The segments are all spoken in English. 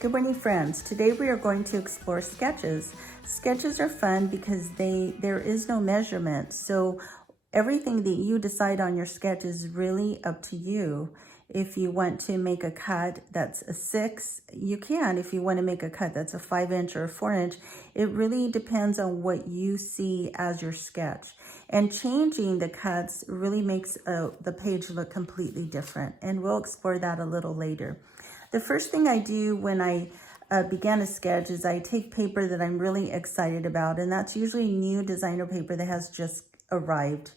Good morning, friends. Today we are going to explore sketches. Sketches are fun because there is no measurement. So everything that you decide on your sketch is really up to you. If you want to make a cut that's a 6, you can. If you want to make a cut that's a 5-inch or a 4-inch, it really depends on what you see as your sketch. And changing the cuts really makes the page look completely different. And we'll explore that a little later. The first thing I do when I begin a sketch is I take paper that I'm really excited about, and that's usually new designer paper that has just arrived.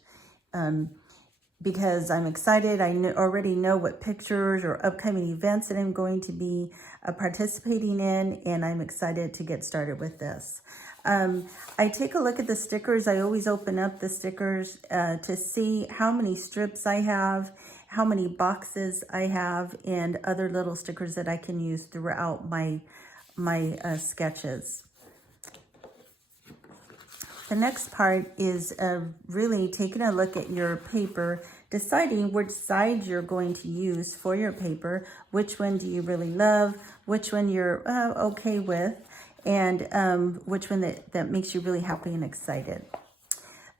Because I'm excited, I already know what pictures or upcoming events that I'm going to be participating in, and I'm excited to get started with this. I take a look at the stickers. I always open up the stickers to see how many strips I have, how many boxes I have, and other little stickers that I can use throughout my sketches. The next part is really taking a look at your paper, deciding which side you're going to use for your paper, which one do you really love, which one you're okay with, and which one that makes you really happy and excited.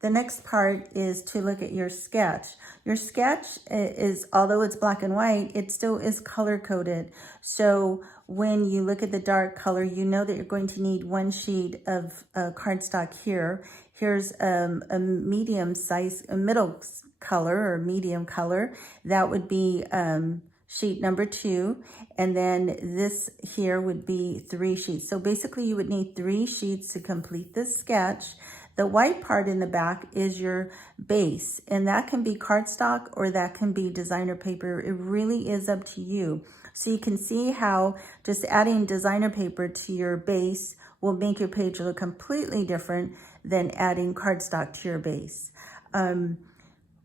The next part is to look at your sketch. Your sketch is, although it's black and white, it still is color coded. So when you look at the dark color, you know that you're going to need 1 sheet of cardstock here. Here's a medium size, a middle color or medium color. That would be sheet number 2. And then this here would be 3 sheets. So basically you would need 3 sheets to complete this sketch. The white part in the back is your base, and that can be cardstock or that can be designer paper. It really is up to you. So you can see how just adding designer paper to your base will make your page look completely different than adding cardstock to your base.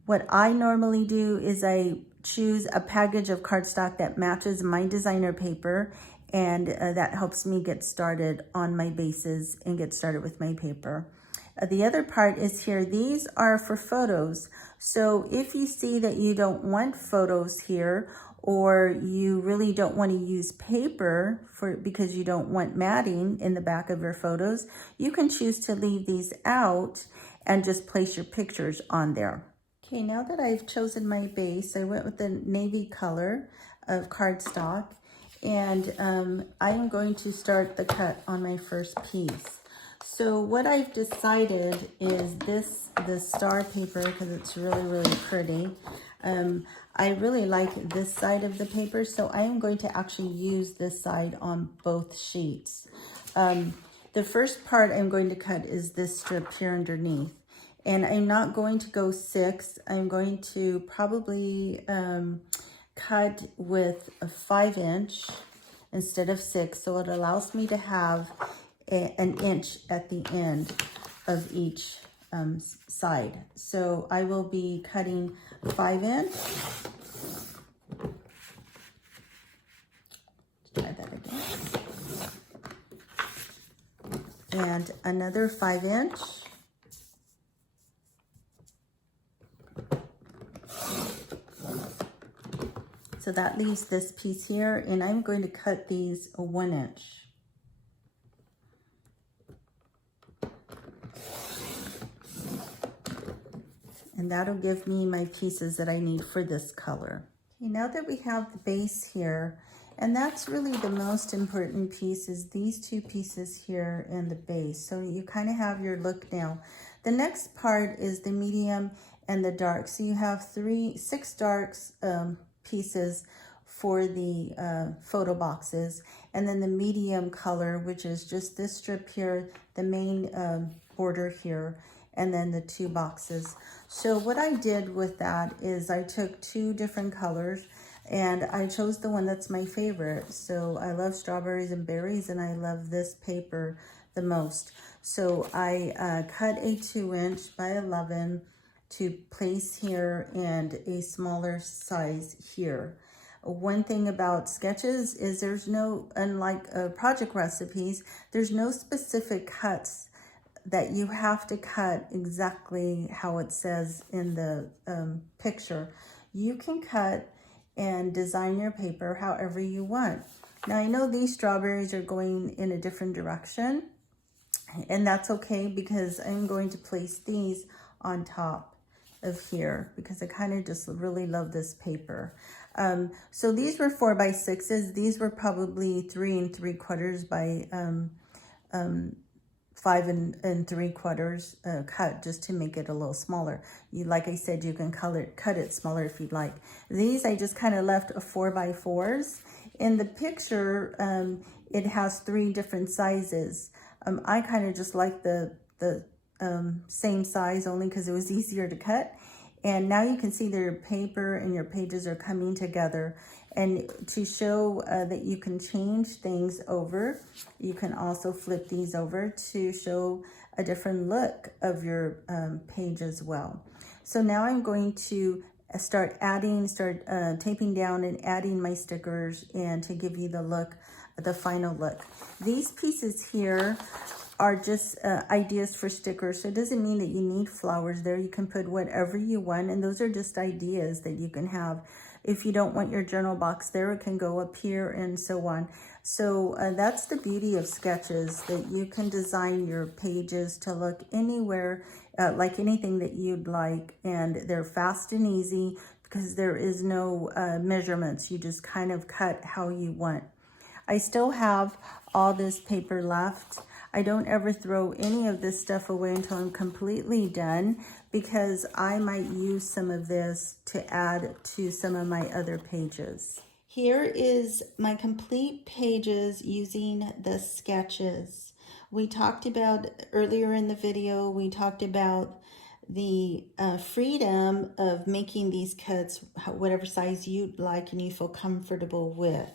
What I normally do is I choose a package of cardstock that matches my designer paper, and that helps me get started on my bases and get started with my paper. The other part is here, these are for photos. So if you see that you don't want photos here, or you really don't want to use paper because you don't want matting in the back of your photos, you can choose to leave these out and just place your pictures on there. Okay, now that I've chosen my base, I went with the navy color of cardstock, and I'm going to start the cut on my first piece. So what I've decided is the star paper, because it's really, really pretty. I really like this side of the paper, so I am going to actually use this side on both sheets. The first part I'm going to cut is this strip here underneath. And I'm not going to go 6. I'm going to probably cut with a 5-inch instead of 6. So it allows me to have an inch at the end of each side. So I will be cutting 5-inch. Try that again. And another 5-inch. So that leaves this piece here, and I'm going to cut these a 1-inch. And that'll give me my pieces that I need for this color. Okay, now that we have the base here, and that's really the most important piece, is these 2 pieces here and the base. So you kind of have your look now. The next part is the medium and the dark. So you have 6 darks pieces for the photo boxes, and then the medium color, which is just this strip here, the main border here, and then the 2 boxes. So what I did with that is I took 2 different colors, and I chose the one that's my favorite. So I love strawberries and berries, and I love this paper the most. So I cut a 2-inch by 11 to place here and a smaller size here. One thing about sketches is there's no, unlike project recipes, there's no specific cuts that you have to cut exactly how it says in the picture. You can cut and design your paper however you want. Now I know these strawberries are going in a different direction, and that's okay because I'm going to place these on top of here because I kind of just really love this paper. So these were 4x6s. These were probably 3 3/4 by 5 3/4 cut, just to make it a little smaller. Like I said, you can cut it smaller if you'd like. These I just kind of left a 4x4s. In the picture, it has 3 different sizes. I kind of just like the same size only because it was easier to cut. And now you can see that your paper and your pages are coming together. And to show that you can change things over, you can also flip these over to show a different look of your page as well. So now I'm going to start taping down and adding my stickers, and to give you the final look. These pieces here are just ideas for stickers. So it doesn't mean that you need flowers there. You can put whatever you want, and those are just ideas that you can have. If you don't want your journal box there, it can go up here and so on. So that's the beauty of sketches, that you can design your pages to look anywhere, like anything that you'd like, and they're fast and easy because there is no measurements. You just kind of cut how you want. I still have all this paper left. I don't ever throw any of this stuff away until I'm completely done, because I might use some of this to add to some of my other pages. Here is my complete pages using the sketches. We talked about earlier in the video, we talked about the freedom of making these cuts whatever size you'd like and you feel comfortable with.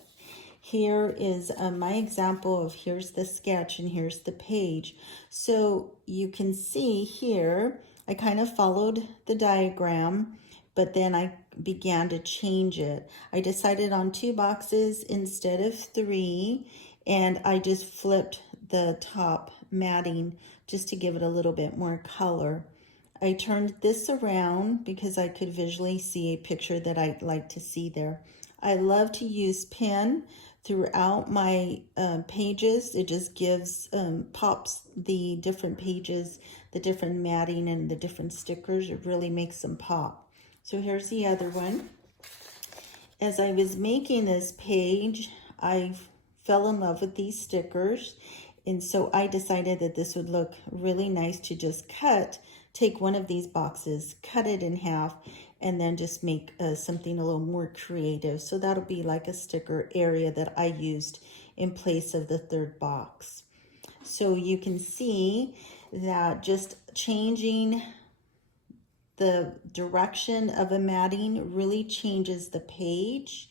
Here is my example of here's the sketch and here's the page. So you can see here, I kind of followed the diagram, but then I began to change it. I decided on 2 boxes instead of 3, and I just flipped the top matting just to give it a little bit more color. I turned this around because I could visually see a picture that I'd like to see there. I love to use pen throughout my pages. It just gives, pops the different pages, the different matting and the different stickers. It really makes them pop. So here's the other one. As I was making this page, I fell in love with these stickers. And so I decided that this would look really nice to just take one of these boxes, cut it in half, and then just make something a little more creative. So that'll be like a sticker area that I used in place of the 3rd box. So you can see that just changing the direction of a matting really changes the page.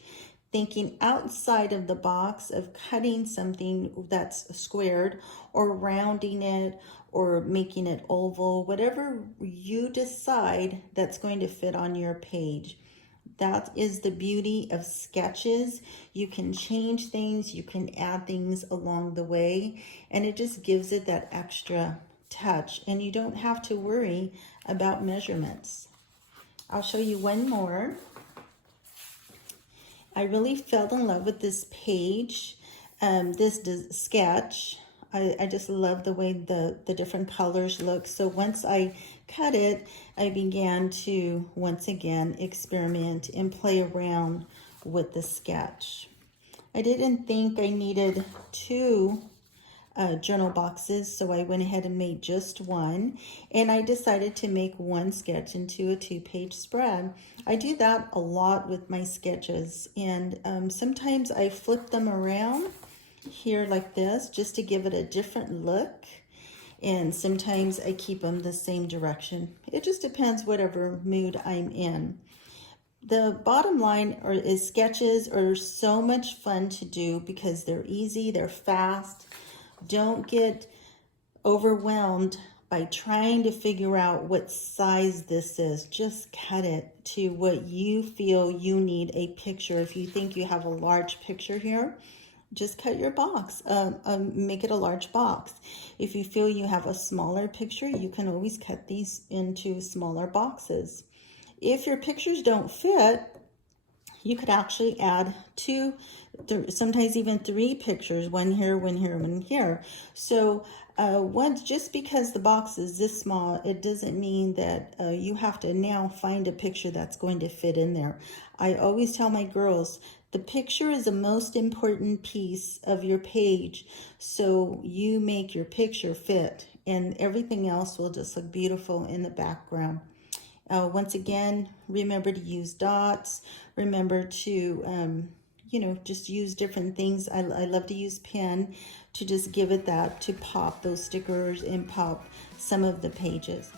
Thinking outside of the box of cutting something that's squared or rounding it or making it oval, whatever you decide that's going to fit on your page. That is the beauty of sketches. You can change things, you can add things along the way, and it just gives it that extra touch, and you don't have to worry about measurements. I'll show you one more. I really fell in love with this page, this sketch. I just love the way the different colors look. So once I cut it, I began to once again experiment and play around with the sketch. I didn't think I needed 2 journal boxes, so I went ahead and made just 1, and I decided to make 1 sketch into a 2-page spread. I do that a lot with my sketches, and sometimes I flip them around here like this just to give it a different look, and sometimes I keep them the same direction. It just depends whatever mood I'm in. The bottom line is sketches are so much fun to do because they're easy, they're fast. Don't get overwhelmed by trying to figure out what size this is. Just cut it to what you feel you need a picture. If you think you have a large picture here, just cut your box, make it a large box. If you feel you have a smaller picture, you can always cut these into smaller boxes. If your pictures don't fit, you could actually add two, sometimes even three pictures, one here, one here, one here. So just because the box is this small, it doesn't mean that you have to now find a picture that's going to fit in there. I always tell my girls, the picture is the most important piece of your page, so you make your picture fit, and everything else will just look beautiful in the background. Once again, remember to use dots. Remember to, just use different things. I love to use pen to just give it that, to pop those stickers and pop some of the pages.